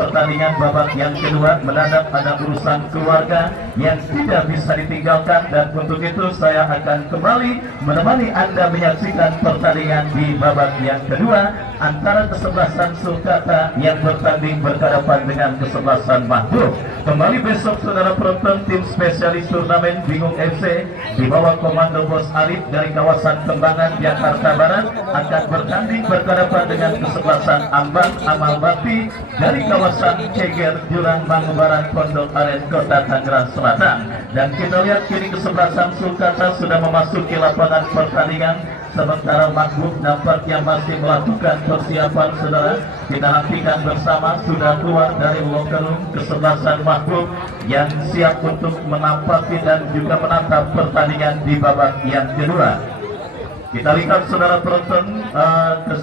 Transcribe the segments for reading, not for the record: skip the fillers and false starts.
pertandingan babak yang kedua. Mendadak ada urusan keluarga yang tidak bisa ditinggalkan, dan untuk itu saya akan kembali menemani Anda menyaksikan pertandingan di babak yang kedua antara kesebelasan Sulkata yang bertanding berhadapan dengan kesebelasan Mahbub. Kembali besok saudara penonton, tim spesialis turnamen Bingung FC di bawah komando Bos Arif dari kawasan Kembangan, Jakarta Barat akan bertanding berhadapan dengan kesebelasan Ambang Amal Bakti dari kawasan Ceger, Jurang Mangu Barat, Pondok Aren, Kota Tangerang Selatan. Dan kita lihat kini kesebelasan Sulkata sudah memasuki lapangan pertandingan, sementara Mahbub nampaknya masih melakukan persiapan saudara. Kita nantikan bersama, sudah keluar dari locker room kesebelasan Mahbub yang siap untuk menampaki dan juga menatap pertandingan di babak yang kedua. Kita lihat saudara penonton,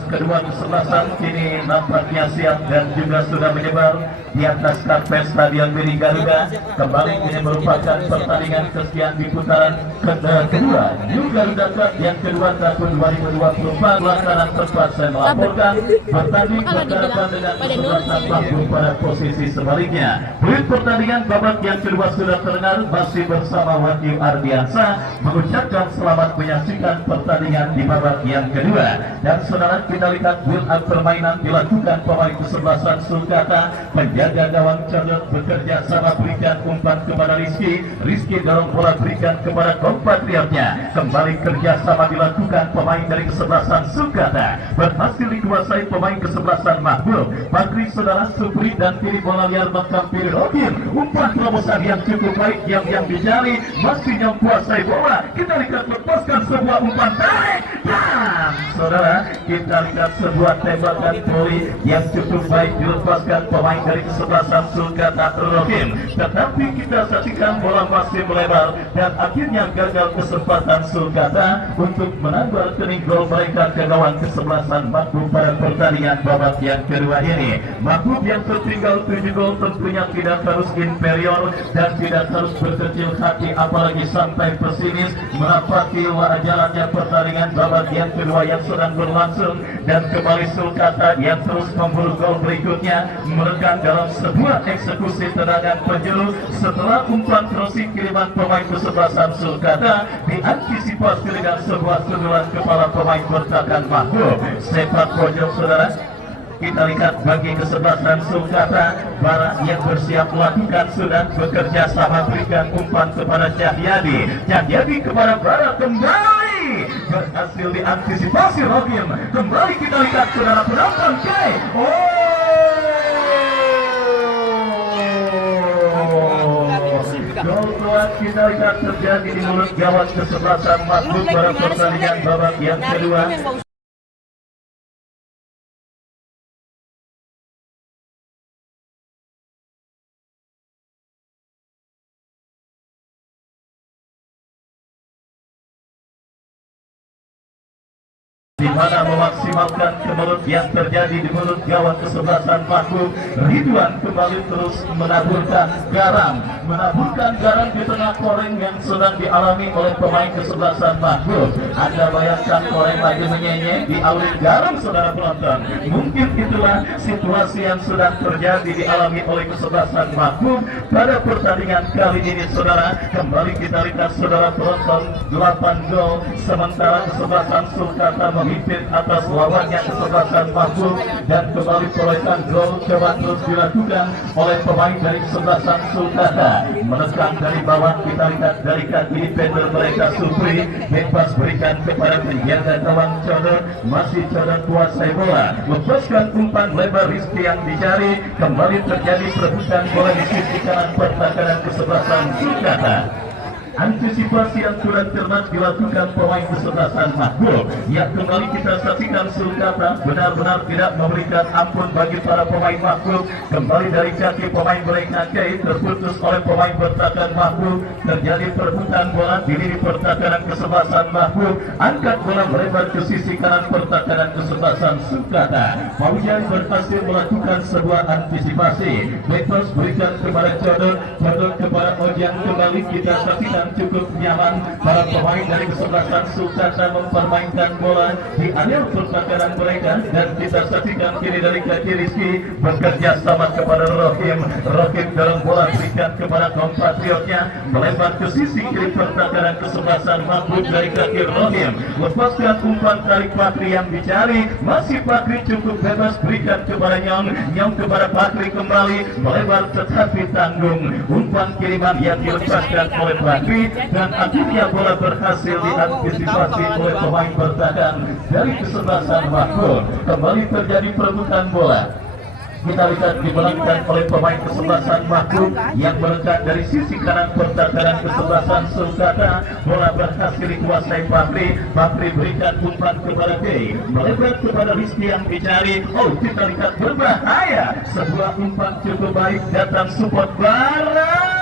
kedua kesebelasan kini nampaknya siap dan juga sudah menyebar di atas karpet Stadion Miri Garuda. Kembali ini merupakan pertandingan kesekian di putaran kedua New Garuda Cup yang kedua tahun 2024. Pelaksanaan tempat saya melaporkan bertanding berhadapan dengan kesebelasan Mahbub pada posisi sebaliknya. Berita pertandingan babak yang kedua sudah terdengar, masih bersama Wahyu Ardiansa mengucapkan selamat menyaksikan pertandingan di babak yang kedua. Dan saudara, kita lihat build up permainan dilakukan pemain kesebelasan Sulkata. Penjaga gawang Codot bekerja sama berikan umpan kepada Rizky dorong bola berikan kepada kompatriotnya. Kembali kerjasama dilakukan pemain dari kesebelasan Sulkata, berhasil dikuasai pemain kesebelasan Mahbub. Bakri saudara Supri dan kiri bola liar menghampiri Rokin. Umpan terobosan yang cukup baik yang dicari, masih yang kuasai bola. Kita lihat lepaskan sebuah umpan tarik. Dan saudara, kita lihat sebuah tembakan voli yang cukup baik dilepaskan pemain dari kesebelasan Sulkata Rokin. Tetapi kita saksikan bola masih melebar dan akhirnya gagal kesempatan Sulkata untuk menambah rekening gol mereka ke gawang kesebelasan Mahbub pada pertandingan babak yang kedua ini. Mahbub yang tertinggal 7 gol tentunya tidak harus inferior dan tidak harus berkecil hati, apalagi sampai pesimis menapaki jalannya pertandingan babak yang kedua yang sedang berlangsung. Dan kembali Sulkata yang terus memburu gol berikutnya, merekam dalam sebuah eksekusi tendangan penjuru setelah umpan crossing kiriman pemain kesebelasan Sulkata diantisipasi dengan sebuah sundulan kepala pemain bertahan Mahbub. Sepak pojok saudara, kita lihat bagi kesebelasan Sulkata, Bara yang bersiap melakukan sudah bekerja sama berikan umpan kepada Cahyadi kepada Bara, kembali berhasil diantisipasi Robin. Kembali kita lihat saudara penonton gol kuat kita lihat terjadi di mulut gawang kesebelasan Mahbub pada pertandingan babak yang kedua. Di mana memaksimalkan kemelut yang terjadi di mulut gawang kesebelasan Mahbub. Ridwan kembali terus menaburkan garam di tengah koreng yang sedang dialami oleh pemain kesebelasan Mahbub. Anda bayangkan koreng lagi menyenyek dialiri garam saudara penonton. Mungkin itulah situasi yang sedang terjadi dialami oleh kesebelasan Mahbub pada pertandingan kali ini saudara. Kembali kita lihat saudara penonton, 8 gol sementara kesebelasan Sulkata memimpin atas lawannya kesebelasan Mahbub. Dan kembali perolehan gol coba terus dilakukan oleh pemain dari kesebelasan Sulkata. Menekan dari bawah, kita lihat dari kaki defender mereka Supri, bebas berikan kepada penjaga gawang Codot, masih Codot kuasai bola, lepaskan umpan lebar Rizky yang dicari. Kembali terjadi perebutan bola di sisi kanan pertahanan kesebelasan Sulkata. Antisipasi yang sudah cermat dilakukan pemain kesebelasan Mahbub. Yang kembali kita saksikan Sulkata benar-benar tidak memberikan ampun bagi para pemain Mahbub. Kembali dari kaki pemain mereka terputus oleh pemain bertahan Mahbub. Terjadi perebutan bola di lini pertahanan kesebelasan Mahbub. Angkat bola melebar ke sisi kanan pertahanan kesebelasan Sulkata. Paujan berhasil melakukan sebuah antisipasi. Bebas berikan kepada Codot kepada Ojang. Kembali kita saksikan yang cukup nyaman. Para pemain dari kesebelasan Sulkata mempermainkan bola di area pertahanan mereka, dan kita saksikan kini dari kaki Rizky bekerja sama kepada Rohim dalam bola berikan kepada kompatriotnya, melebar ke sisi kiri pertahanan kesebelasan Mahmud dari kaki Rohim, lepaskan umpan tarik Patri yang dicari, masih Patri cukup bebas berikan kepada Nyong kepada Patri kembali, melebar tetapi tanggung, umpan kiriman yang dilepaskan oleh Patri, dan akhirnya bola berhasil diantisipasi oleh pemain bertahan dari kesebelasan Mahmud. Kembali terjadi perebutan bola. Kita lihat dimenangkan oleh pemain kesebelasan Mahmud yang berangkat dari sisi kanan pertahanan kesebelasan Sulkata. Bola berhasil dikuasai Patri berikan umpan kepada Kei, melebar kepada Rizky yang dicari. Oh, kita lihat berbahaya, sebuah umpan cukup baik datang support Bara.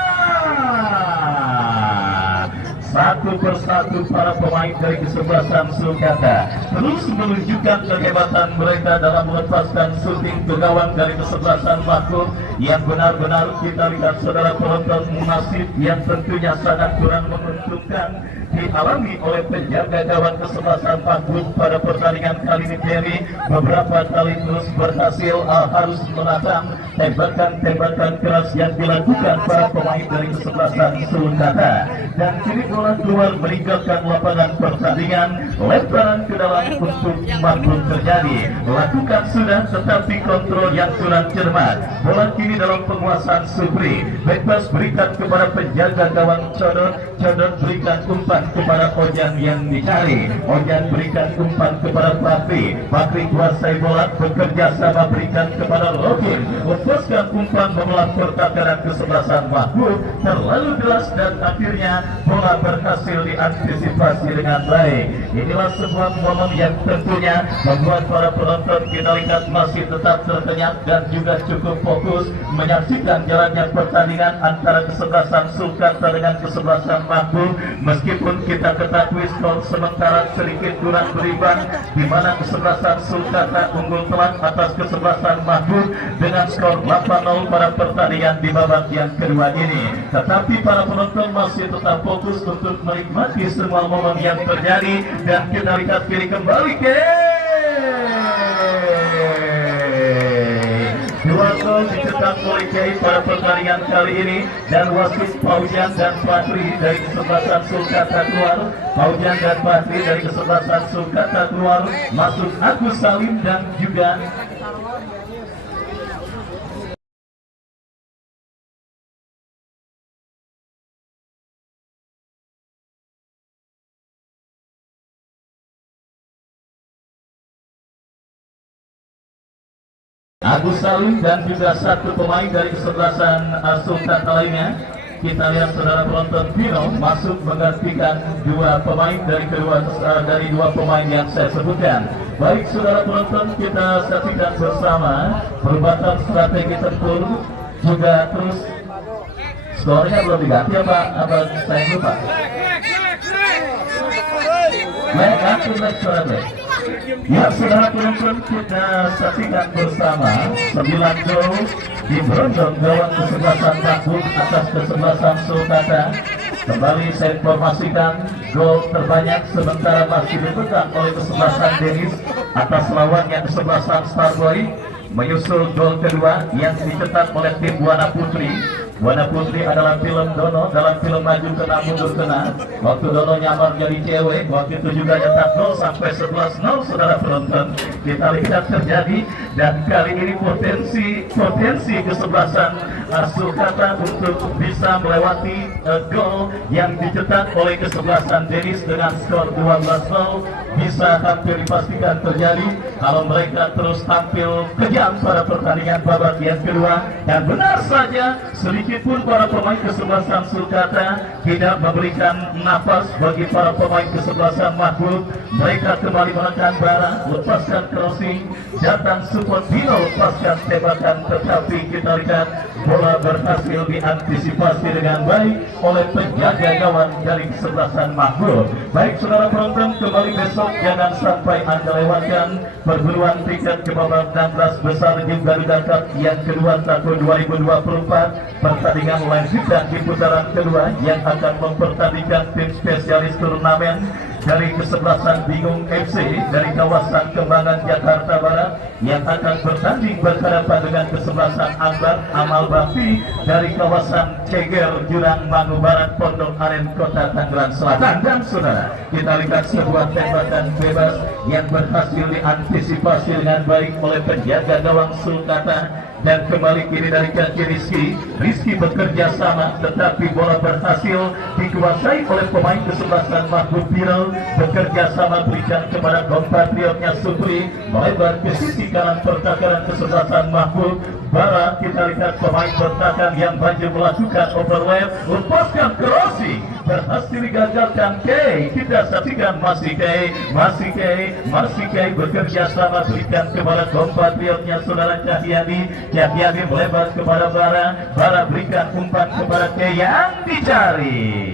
Satu persatu para pemain dari kesebelasan Sulkata terus menunjukkan kehebatan mereka dalam melepaskan shooting ke gawang dari kesebelasan Mahmud yang benar-benar kita lihat saudara penonton munasib yang tentunya sangat kurang menguntungkan dialami oleh penjaga gawang kesebelasan Mahmud pada pertandingan kali ini. Terry beberapa kali terus berhasil harus menatang tembakan keras yang dilakukan para pemain dari kesebelasan Sulkata, dan kini bola keluar meninggalkan lapangan pertandingan, lemparan ke dalam untuk Mahmud terjadi, lakukan sudah tetapi kontrol yang kurang cermat. Bola kini dalam penguasaan Supri, bebas berikan kepada penjaga gawang Codot berikan umpan kepada Ojan yang dicari, Ojan berikan umpan kepada Patri kuasai bola, bekerja sama berikan kepada Rokin, lepaskan umpan memelah pertahanan kesebelasan Mahmud terlalu deras, dan akhirnya bola berhasil diantisipasi dengan baik. Inilah sebuah momen yang tentunya membuat para penonton kita lihat masih tetap terkenyak dan juga cukup fokus menyaksikan jalannya pertandingan antara kesebelasan Sulkata dengan kesebelasan Mahmud. Meskipun kita ketahui skor sementara sedikit kurang berimbang, di mana kesebelasan Sulkata unggul telak atas kesebelasan Mahmud dengan skor 8-0 pada pertandingan di babak yang kedua ini. Tetapi para penonton masih tetap fokus untuk menikmati semua momen yang terjadi, dan kita lihat kiri kembali ke dua gol dicetak oleh Kiai pada pertandingan kali ini, dan wasit Paujan dan Patri dari kesebelasan Sulkata keluar. Paujan dan Patri dari kesebelasan Sulkata keluar, masuk Agus Salim dan juga Agus Salim dan juga satu pemain dari kesebelasan Sulkata lainnya. Kita lihat saudara penonton, Vino masuk menggantikan dua pemain dari dua pemain yang saya sebutkan. Baik saudara penonton, kita saksikan bersama perubahan strategi tempur, juga terus skornya belum diganti apa saya lupa. Baik, ya saudara penonton, kita saksikan bersama 9 gol di berondong gawang kesebelasan Mahmud atas kesebelasan Sulkata. Kembali saya informasikan gol terbanyak sementara masih dipegang oleh kesebelasan Denis atas lawannya kesebelasan Starboy. Menyusul gol kedua yang dicetak oleh tim Buana Putri. Buana Putri adalah film Dono dalam film Maju Kena Mundur Kena. Waktu Dono nyamar jadi cewek, waktu itu juga nyetak 0 sampai 11-0 saudara penonton. Kita lihat terjadi, dan kali ini potensi kesebelasan Sulkata untuk bisa melewati gol yang dicetak oleh kesebelasan Denis dengan skor 12-0 bisa hampir dipastikan terjadi kalau mereka terus tampil kejam pada pertandingan babak yang kedua. Dan benar saja, sedikitpun para pemain kesebelasan Sulkata tidak memberikan nafas bagi para pemain kesebelasan Mahmud. Mereka kembali menekan Bara, lepaskan crossing, datang support Dino, lepaskan tembakan, tetapi kita lihat bola berhasil diantisipasi dengan baik oleh penjaga gawang dari kesebelasan Mahmud. Baik saudara penonton, kembali besok jangan sampai Anda lewatkan perburuan tiket ke babak 16 besar Game Garuda Cup yang kedua tahun 2024. pertandingan lanjutan di putaran kedua yang akan mempertandingkan tim spesialis turnamen dari kesebelasan Bingung FC dari kawasan Kembangan Jakarta Barat yang akan bertanding berhadapan dengan kesebelasan Akbar Amal Bakti dari kawasan Ceger Jurang Mangu Barat Pondok Aren Kota Tangerang Selatan. Dan saudara, kita lihat sebuah tembakan bebas yang berhasil diantisipasi dengan baik oleh penjaga gawang Sulkata. Dan kembali kini dari kaki Rizky bekerja sama, tetapi bola berhasil dikuasai oleh pemain kesebelasan Mahbub Viral, bekerja sama berikan kepada kompatriotnya Supri, melebar ke sisi kanan pertahanan kesebelasan Mahbub Bara. Kita lihat pemain bertahan yang banjir melakukan overlap, lepaskan crossing, berhasil digagalkan Kay. Kita saksikan masih Kay bekerja sama berikan kepada kompatriotnya saudara Cahyadi melebar kepada Bara berikan umpan kepada Kay yang dicari.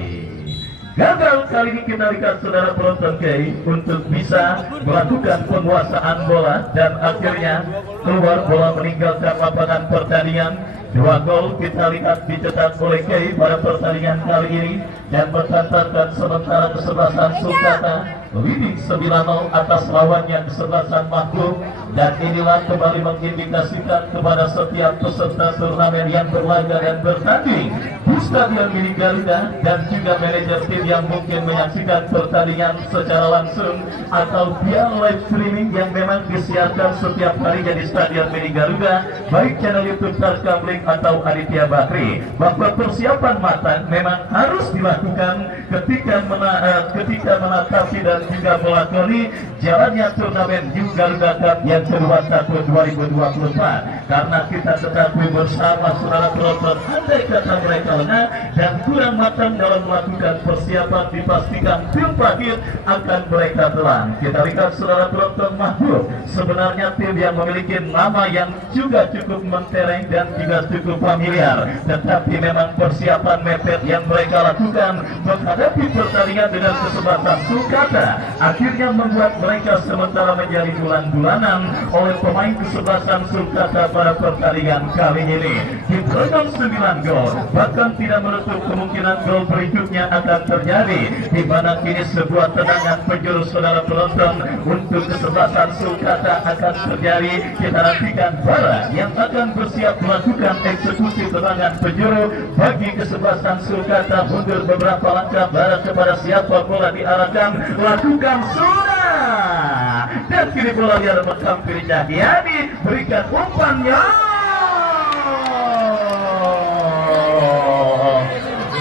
Gagal kali ini kita lihat saudara penonton Kay untuk bisa melakukan penguasaan bola dan akhirnya keluar bola meninggalkan lapangan pertandingan. 2 gol kita lihat dicetak oleh Kay pada pertandingan kali ini dan bertantarkan sementara kesebelasan Sulkata leading 9-0 atas lawannya kesebelasan Mahbub. Dan inilah kembali mengindikasikan kepada setiap peserta turnamen yang berlaga dan bertanding di Stadion Mini Garuda dan juga manajer tim yang mungkin menyaksikan pertandingan secara langsung atau via live streaming yang memang disiarkan setiap harinya di Stadion Mini Garuda, baik channel YouTube Tarkam Link atau Aditya Bakri, bahwa persiapan matang memang harus dilakukan ketika menatapi dan juga melakoni jalannya turnamen New Garuda Cup yang kedua tahun 2024. Karena kita tetapi bersama saudara penonton, andai kata mereka lengah dan kurang matang dalam melakukan persiapan, dipastikan tim pahit akan mereka telan. Kita lihat saudara penonton, Mahbub sebenarnya tim yang memiliki nama yang juga cukup mentereng dan juga cukup familiar, tetapi memang persiapan mepet yang mereka lakukan menghadapi pertandingan dengan kesebelasan Sulkata akhirnya membuat mereka sementara menjadi bulan-bulanan oleh pemain kesebelasan Sulkata pada pertandingan kali ini. Diprogram 9 gol, bahkan tidak menutup kemungkinan gol berikutnya akan terjadi, di mana kini sebuah tendangan penjuru saudara penonton untuk kesebelasan Sulkata akan terjadi. Kita nantikan Bara yang akan bersiap melakukan eksekusi tendangan penjuru bagi kesebelasan Sulkata. Mundur beberapa langkah, Bara kepada siapa bola diarahkan, lakukan sudah, dan kini bola dia menghampiri Cahyadi, berikan umpannya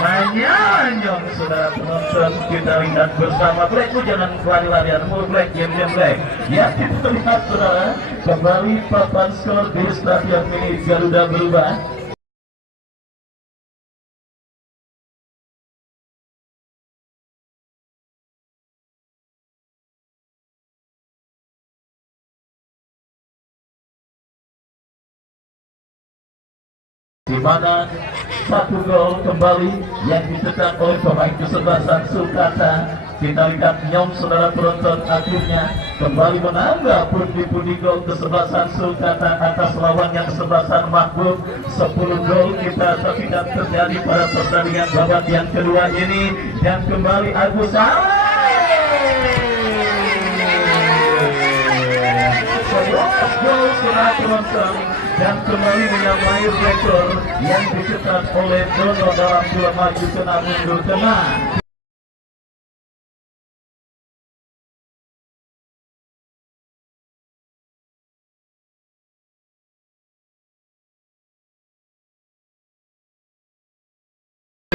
Manyanyong. Saudara penonton, kita lihat bersama Black, jangan lari-larian, Black, game Black ya. Kita lihat saudara, kembali papan skor di Stadion Mini Garuda berubah. Di mana 1 gol kembali yang dicetak oleh pemain kesebelasan Sulkata. Kita lihat Nyom saudara penonton, akhirnya kembali menambah pundi-pundi gol kesebelasan Sulkata atas lawannya kesebelasan Mahbub. 10 gol kita saksikan terjadi pada pertandingan babak yang kedua ini, dan kembali Agus 11 gol saudara penonton, dan kembali menyamai rekor yang dicetak oleh Dono dalam dua maju kena mundur kena.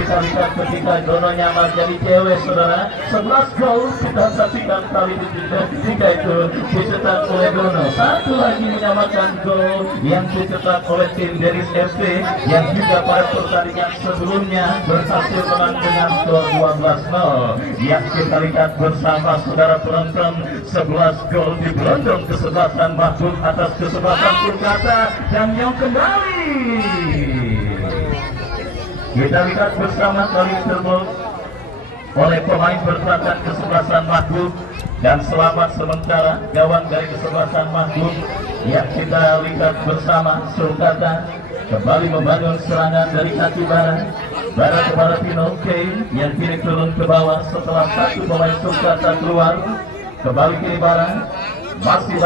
Kita lihat ketika Dono nyamar jadi cewek saudara, 11 gol kita saksikan kali ini ketika itu dicetak oleh Dono. Satu lagi menyamakan gol yang dicetak oleh tim Deris FC yang juga pada pertandingan sebelumnya berhasil menang dengan skor 12-0. Yang kita lihat bersama saudara penonton, 11 gol diberondong kesebelasan Mahbub atas kesebelasan Sulkata, dan yang kembali kita lihat bersama kali terbol oleh pemain bertahan kesebelasan Mahbub, dan selamat sementara gawang dari kesebelasan Mahbub yang kita lihat bersama Sulkata. kembali membangun serangan dari kaki Bara. Bara ke Baratino, yang kini turun ke bawah setelah satu pemain Sulkata keluar. Kembali kini Bara, masih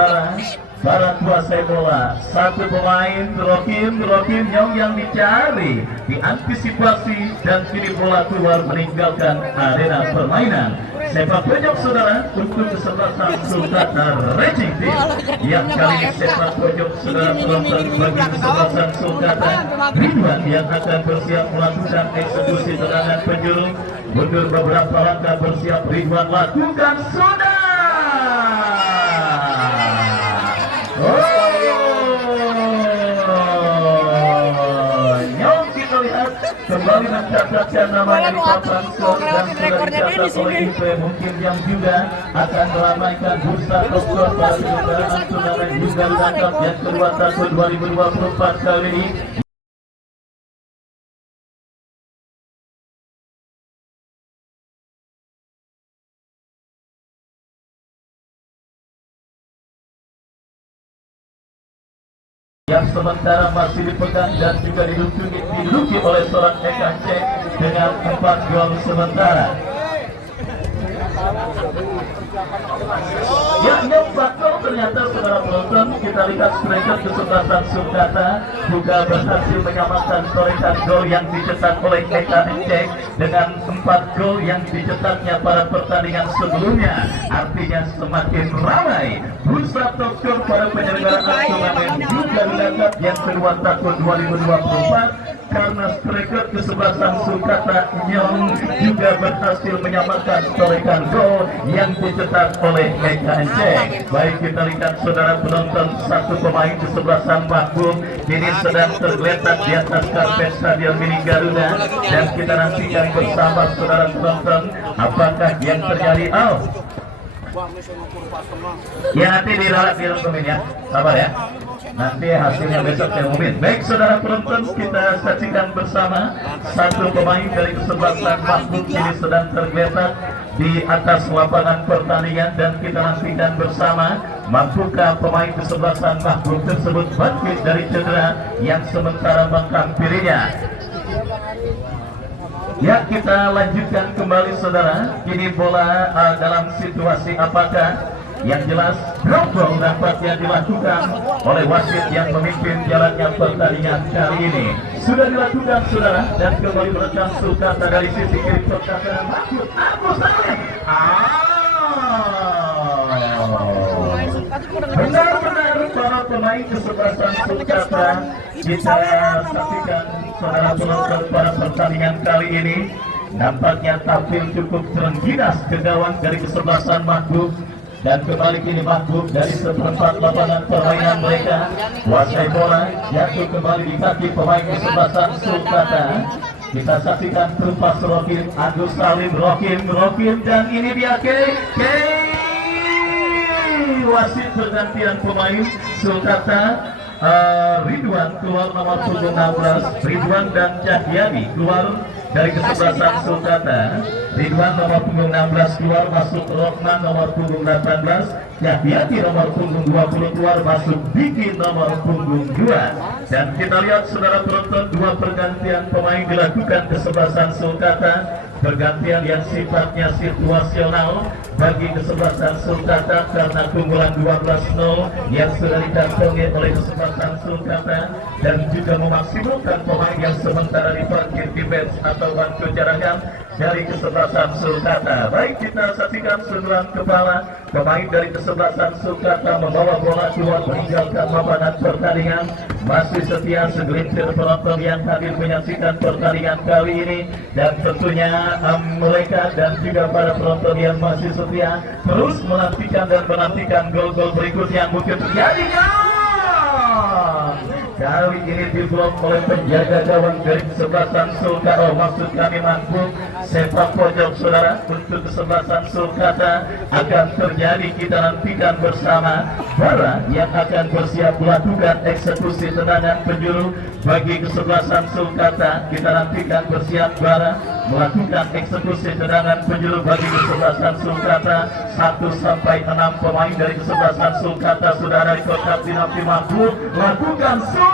Bara kuasai bola. Satu pemain Rokim Nyong yang dicari, diantisipasi, dan kini bola keluar meninggalkan arena permainan. Sepak pojok saudara untuk kesebelasan Sulkata Racing Team. Yang kali ini sepak pojok saudara penonton bagi kesebelasan Sulkata Ridwan yang akan bersiap melakukan eksekusi tendangan penjuru. Mundur beberapa langkah, bersiap Ridwan, lakukan sudah. Nyong kita lihat kembali mencatatkan namanya di papan skor dan sudah dicatat oleh IP. Mungkin yang juga akan meramaikan bursa top skor pada penyelenggaraan turnamen juga ditangkap yang kedua tahun 2024 kali ini. Yang sementara masih dipegang dan juga diduduki oleh seorang Eka Cek dengan 4 gol sementara. Yang 4 gol ternyata saudara penonton, kita lihat striker kesebelasan Sulkata juga berhasil menyamakan torehan gol yang dicetak oleh Eka Cek dengan 4 gol yang dicetaknya pada pertandingan sebelumnya. Artinya semakin ramai bursa top skor pada penyelenggaraan turnamen juga didapat yang kedua tahun 2024 karena striker kesebelasan Sulkata Nyong juga berhasil menyamakan torehan gol yang dicetak oleh EKNC. Baik, kita lihat saudara penonton, satu pemain kesebelasan Mahbub ini sedang tergeletak di atas karpet Stadion Mini Garuda, dan kita nantikan bersama saudara penonton apakah yang terjadi. Ya nanti diralat di dokumen ya, sabar ya. Nanti hasilnya besok saya umumin. Baik saudara penonton, kita saksikan bersama satu pemain dari kesebelasan Mahbub ini sedang tergeletak di atas lapangan pertandingan, dan kita nantikan bersama mampukah pemain kesebelasan Mahbub tersebut bangkit dari cedera yang sementara menghampirinya. Ya, kita lanjutkan kembali saudara. Kini bola dalam situasi apakah? Yang jelas drop nampaknya dilakukan oleh wasit yang memimpin jalannya pertandingan kali ini. Sudah dilakukan saudara, dan kembali merekam Sulkata dari sisi kiri pertahanan Mahbub Abu Saleh. Benar-benar para pemain kesebelasan Sulkata kita saksikan saudara penonton pada pertandingan kali ini. Nampaknya tampil cukup terengginas ke gawang dari kesebelasan Mahbub, dan kembali kini Mahbub dari seperempat lapangan permainan mereka. Kuasai bola jatuh kembali di kaki pemain kesebelasan Sulkata. Kita saksikan terlepas Rokim, Agus Salim, Rokim, dan ini dia wasit pergantian pemain Sulkata. Ridwan keluar nomor punggung 16, Ridwan dan Cahyadi keluar dari kesebelasan Sulkata. Ridwan nomor punggung 16 keluar, masuk Rohman nomor punggung 18, Cahyadi nomor punggung 20 keluar, masuk Diki nomor punggung 2. Dan kita lihat saudara penonton, dua pergantian pemain dilakukan kesebelasan Sulkata. Pergantian yang sifatnya situasional bagi kesebelasan Sulkata karena keunggulan 12-0 yang sudah dikantongi oleh kesebelasan Sulkata, dan juga memaksimalkan pemain yang sementara diparkir di bench atau bangku cadangan dari kesebelasan Sulkata. Baik, kita saksikan sundulan kepala pemain dari kesebelasan Sulkata membawa bola keluar meninggalkan lapangan pertandingan. Masih setia segelintir penonton yang hadir menyaksikan pertandingan kali ini, dan tentunya mereka dan juga para penonton yang masih setia terus menantikan gol-gol berikutnya mungkin terjadinya. Kali ini diblok oleh penjaga gawang dari kesebelasan Sulkata, maksud kami Mahbub. Sepak pojok saudara untuk kesebelasan Sulkata akan terjadi, kita nantikan bersama. Bara yang akan bersiap melakukan eksekusi tendangan penjuru bagi kesebelasan Sulkata. Kita nantikan bersiap Bara melakukan eksekusi tendangan penjuru bagi kesebelasan Sulkata. 1-6 pemain dari kesebelasan Sulkata sudah ada di kotak penalti Mahbub lakukan sudah.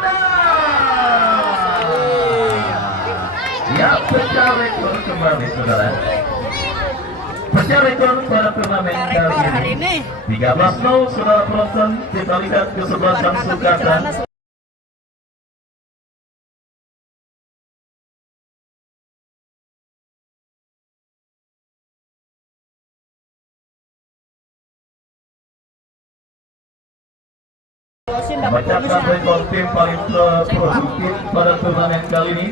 yang pecah rekor kembali saudara. Pecah rekor pada turnamen kali ini 13-0 saudara penonton. Kita lihat kesebelasan Sulkata. Memecahkan rekor tim paling produktif pada turnamen kali ini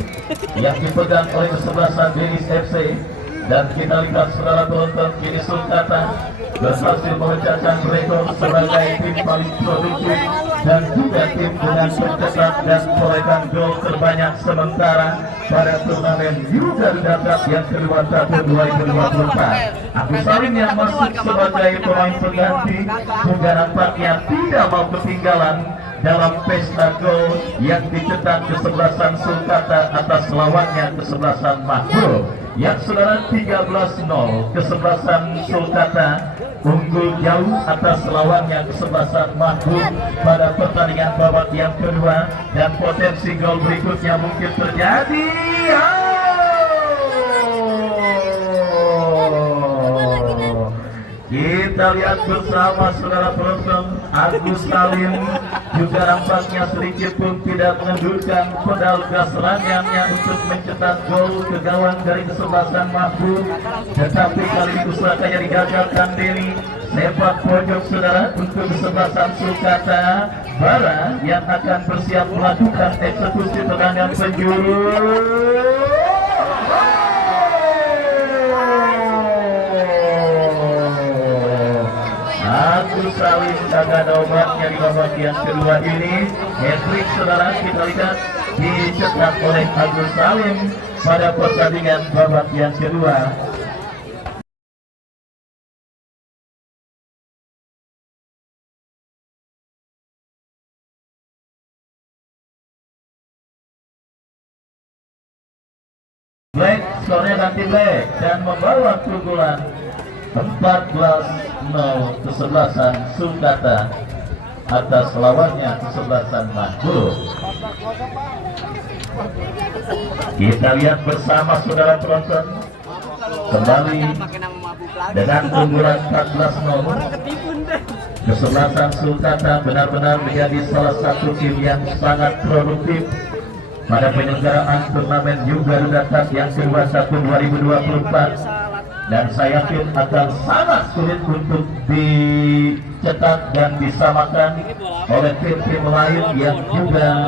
yang dipegang oleh kesebelasan Denis FC. Dan kita lihat saudara penonton, kini Sulkata berhasil memecahkan rekor sebagai tim paling produktif dan juga tim dengan pencetak dan perolehan gol terbanyak sementara pada turnamen Yuga Dadap yang kedua tahun 2024. Agus Salim yang masuk sebagai pemain pengganti juga nampaknya tidak mau ketinggalan dalam pesta gol yang dicetak kesebelasan Sulkata atas lawannya kesebelasan Mahbub. Yang saudara 13-0 kesebelasan Sulkata unggul jauh atas lawannya kesebelasan Mahbub pada pertandingan babak yang kedua, dan potensi gol berikutnya mungkin terjadi. Kita lihat bersama saudara penonton, Agus Salim juga nampaknya sedikit pun tidak menundukkan pedal gas serangannya untuk mencetak gol ke gawang dari kesebelasan Mahbub. Tetapi kali ini usahanya digagalkan Deni. Sepak pojok saudara untuk kesebelasan Sulkata Bara yang akan bersiap melakukan eksekusi tendangan penjuru. Agus Salim kagak ada obatnya di babak yang kedua ini. Hat-trick saudara kita lihat dicetak oleh Agus Salim pada pertandingan babak yang kedua. Black, skornya ganti Black dan membawa keunggulan 14-0 kesebelasan Sulkata atas lawannya kesebelasan Mahbub. Kita lihat bersama saudara penonton kembali dengan keunggulan 14-0. Kesebelasan Sulkata benar-benar menjadi salah satu tim yang sangat produktif pada penyelenggaraan turnamen Yuga Dadap yang kedua tahun 2024. Dan saya yakin akan sangat sulit untuk dicetak dan disamakan oleh tim-tim lain yang juga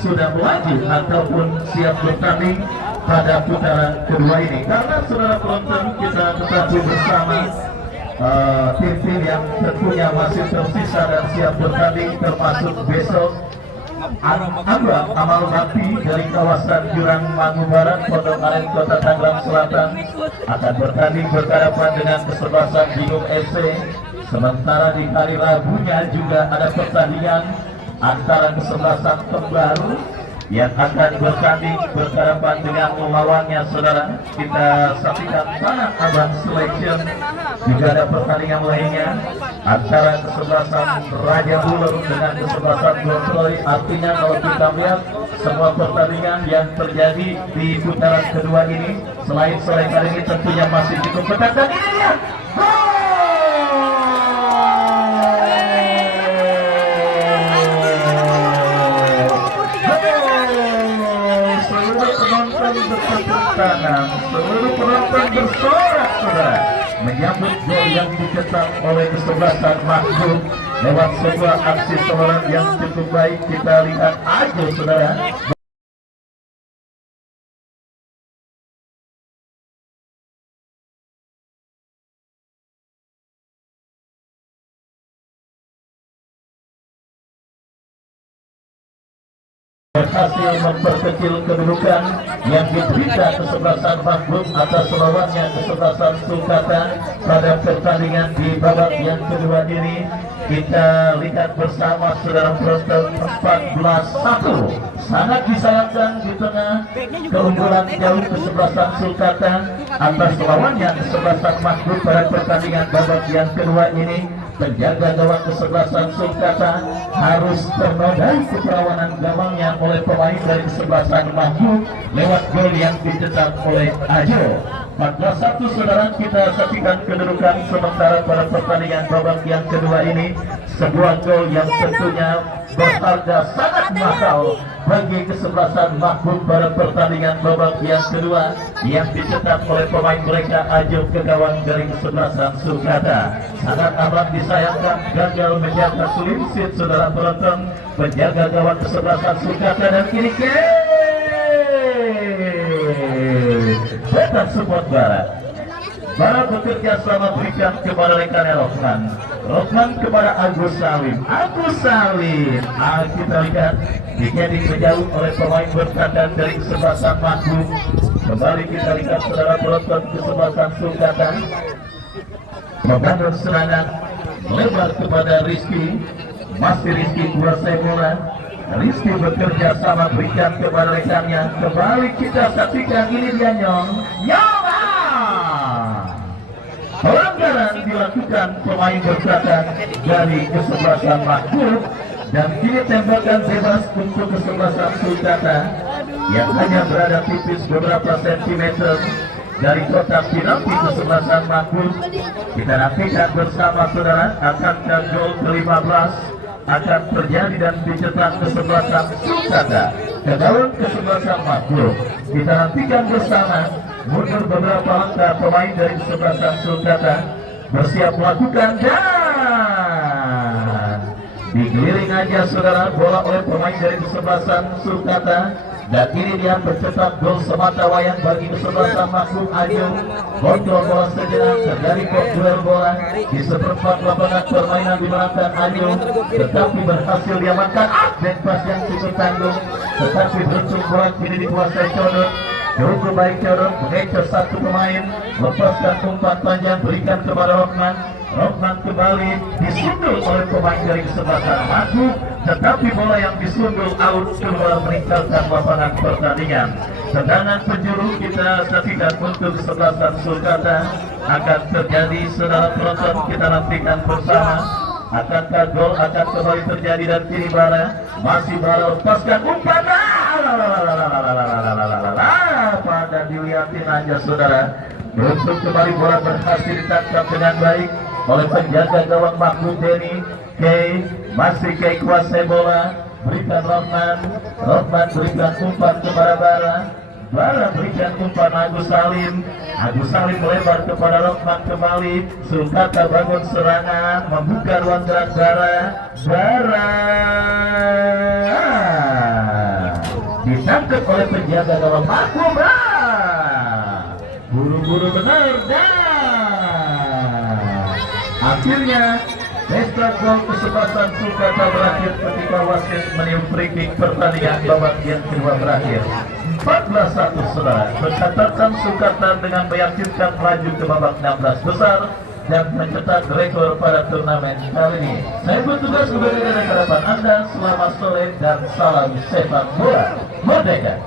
sudah melaju ataupun siap bertanding pada putaran kedua ini. Karena saudara penonton, kita ketahui bersama tim-tim yang tentunya masih tersisa dan siap bertanding termasuk besok Amba Amal Bakti dari kawasan Jurang Mangu Barat, Pondok Aren, Kota Tangerang Selatan akan bertanding berhadapan dengan kesebelasan Bingung FC. Sementara di hari Rabunya juga ada pertandingan antara kesebelasan Pembaru yang akan bertanding berhadapan dengan lawannya saudara. Kita saksikan Tanah Abang Selection. Juga ada pertandingan lainnya antara kesebelasan Raja Buler dengan kesebelasan Gotroy. Artinya kalau kita lihat semua pertandingan yang terjadi di putaran kedua ini selain sore kali ini tentunya masih cukup ketat. Dan ini dia seluruh penonton bersorak saudara menyambut gol yang dicetak oleh kesebelasan Mahbub lewat sebuah aksi toleran yang cukup baik. Kita lihat aja saudara. Berhasil memperkecil kedudukan yang diberikan kesebelasan Mahbub atas lawannya kesebelasan Sulkata pada pertandingan di babak yang kedua ini. Kita lihat bersama saudara penonton 14-1. Sangat disayangkan di tengah keunggulan jauh kesebelasan Sulkata atas lawannya kesebelasan Mahbub pada pertandingan babak yang kedua ini. penjaga gawang kesebelasan Sulkata harus ternodai keperawanan gawangnya oleh pemain dari kesebelasan Mahmud lewat gol yang dicetak oleh Ajo. 14-1 saudara, kita saksikan kedudukan sementara pada pertandingan babak yang kedua ini. Sebuah gol yang tentunya berharga sangat mahal bagi kesebelasan Mahmud pada pertandingan babak yang kedua yang dicetak oleh pemain mereka Ajo ke gawang dari kesebelasan Sulkata. Sangat amat disayangkan gagal menjaga sulinsit saudara penonton penjaga gawang kesebelasan Sulkata, dan kini Betan Support Barat bekerja sama berikan kepada rekannya Rokman kepada Agus Salim. Kita lihat dijadi menjauh oleh pemain berkandang dari kesebelasan Mahmud. Kembali kita lihat saudara penonton kesebelasan Sulkata membangun serangan lebar kepada Rizky. Masih Rizky kuasai bola. Rizky bekerja sama berikan kepada rekannya. Kembali kita saksikan, ini dia Nyong. Pelanggaran dilakukan pemain berkandang dari kesebelasan Mahmud, dan kini tembakan bebas untuk kesebelasan Sulkata yang hanya berada tipis beberapa sentimeter dari kotak penalti kesebelasan Mahmud. Kita nantikan bersama saudara, akankah gol ke-15 akan terjadi dan dicetak kesebelasan Sulkata ke gawang kesebelasan Mahmud. Kita nantikan bersama. Mundur beberapa langkah pemain dari kesebelasan Sulkata bersiap melakukan, dan digiring aja saudara bola oleh pemain dari kesebelasan Sulkata, dan ini dia mencetak gol semata wayang bagi kesebelasan Mahmud Ajo. Kontrol bola sejenak, terjadi duel bola di seperempat lapangan permainan di belakang Ajo, tetapi berhasil diamankan. Dan pas yang cukup tanggung, tetapi beruntung bola kini dikuasai Codot. Cukup baik Codot mengejar satu pemain, lepaskan umpan panjang, berikan kepada Rokman kembali disundul oleh pemain dari kesebelasan Mahmud, tetapi bola yang disundul out keluar meninggalkan lapangan pertandingan. Tendangan penjuru kita saksikan untuk kesebelasan Sulkata akan terjadi saudara penonton, kita nantikan bersama. Akankah gol akan kembali terjadi, dan kini Bara masih Bara lepaskan umpan, pada dilihatin aja saudara. Untuk kembali bola berhasil ditangkap dengan baik oleh penjaga gawang Mahmud Denny. Masih kuasai bola, berikan Rokman berikan umpan kepada Bara berikan umpan Agus Salim melebar kepada Rokman kembali. Sulkata bangun serangan, membuka ruang gerak Bara ditangkap oleh penjaga gawang Mahmud. Buru-buru benar, dan akhirnya pesta gol kesebelasan Sulkata berakhir ketika wasit meniup free kick. Pertandingan babak yang kedua berakhir 14-1 saudara. Bercatatan Sulkata dengan meyakinkan melaju ke babak 16 besar dan mencetak rekor pada turnamen kali ini. Saya bertugas memberikan harapan Anda. Selamat sore dan salam sepak bola merdeka.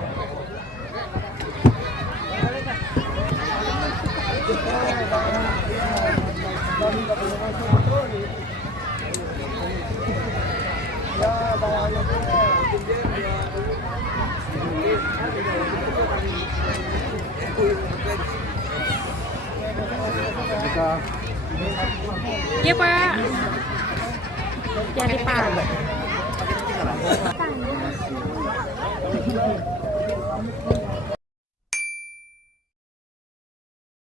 Iya Pak. Jadi Pak.